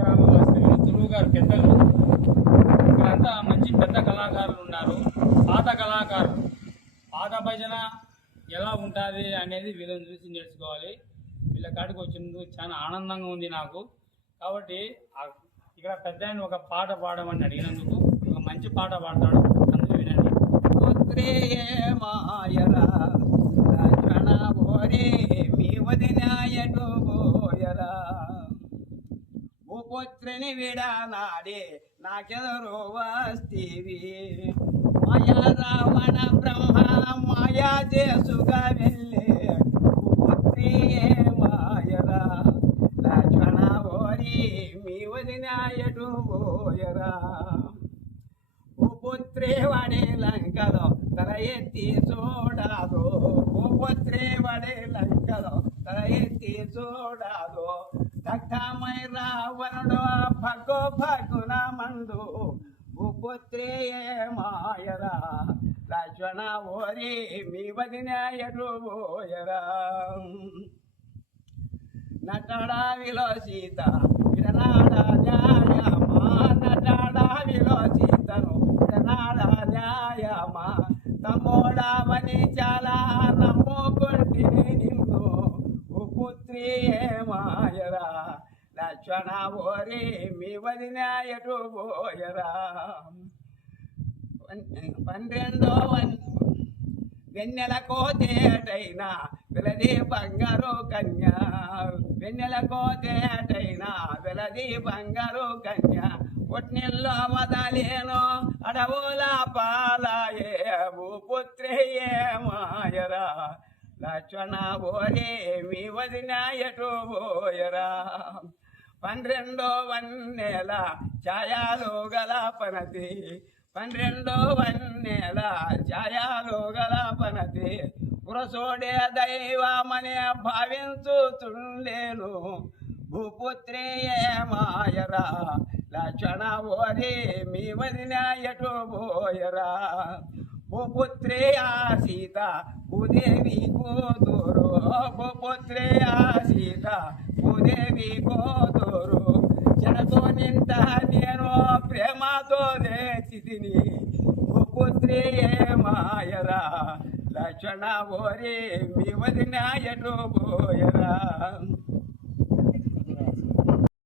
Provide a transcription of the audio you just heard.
గ్రామంలో వాస్తవ్యులు తురువు గారు పెద్దలు. ఇక్కడంతా మంచి పెద్ద కళాకారులు ఉన్నారు. పాత కళాకారులు. పాత భజన ఎలా ఉంటుంది అనేది వీళ్ళని చూసి నేర్చుకోవాలి. వీళ్ళ కాడికి వచ్చినందుకు చాలా ఆనందంగా ఉంది నాకు. కాబట్టి ఇక్కడ పెద్ద ఒక పాట పాడమని అడిగినందుకు ఒక మంచి పాట పాడతాడు అందుకు వినండి. భూపుత్రిని విడానాడే నాకెదరు వస్తీవి మాయా రావణ బ్రహ్మ మాయా చేసుగా వెళ్ళే భూపుత్రి మాయరా లక్షణ బోరి మీ వదినాయటు పోయరా ఉపుత్రే వడే లంకలో తల ఎత్తి చూడాదు ఉపుత్రే వడే లంకలో తల ఎత్తి చూడాదు దగ్ధమై రావణుడు భగో భగున మందు. ఉపుత్రే మాయరా లక్ష్మణ ఓరి మీ వదినాయడు ఓయరా. నటడా విలో సీత విడనాడ న్యాయమా? నటడావిలో సీతను విడనాడ న్యాయమా? తమ్మోడామని చాలా నమ్ముకుంటే నిన్ను. పుత్రి మాయరా. లక్షణ ఓరే మీ వదిన ఎటు పోయరా పన్నెండో వన్ వెన్నెల కోతేటైనా వెలది బంగారు కన్య. వెన్నెల కోతేటైనా వెలది బంగారు కన్య. పుట్టినిల్లో వదలేను అడవుల పాలాయే. భూపుత్రియే మాయరా. లక్ష్మణ ఓరే మీ వదిన ఎటు పోయరా? పన్నెండో వన్నెల ఛాయాలు గల పనతి. పన్నెండో వన్నెల ఛాయాలు గల పనతి. పురసోడే దైవమనే భావించుతుండేను. భూపుత్రే మాయరా లక్షణ ఓరి మీ వదిన ఎటు పోయరా? భూపుత్రే సీత భూదేవి కూతురు. భూపుత్రే సీత భూదేవి కూతురు. జనతో నింత నేను ప్రేమతో లేచితిని. భూపుత్రే మాయరా లక్షణ ఓరే మీ వదిన పోయరా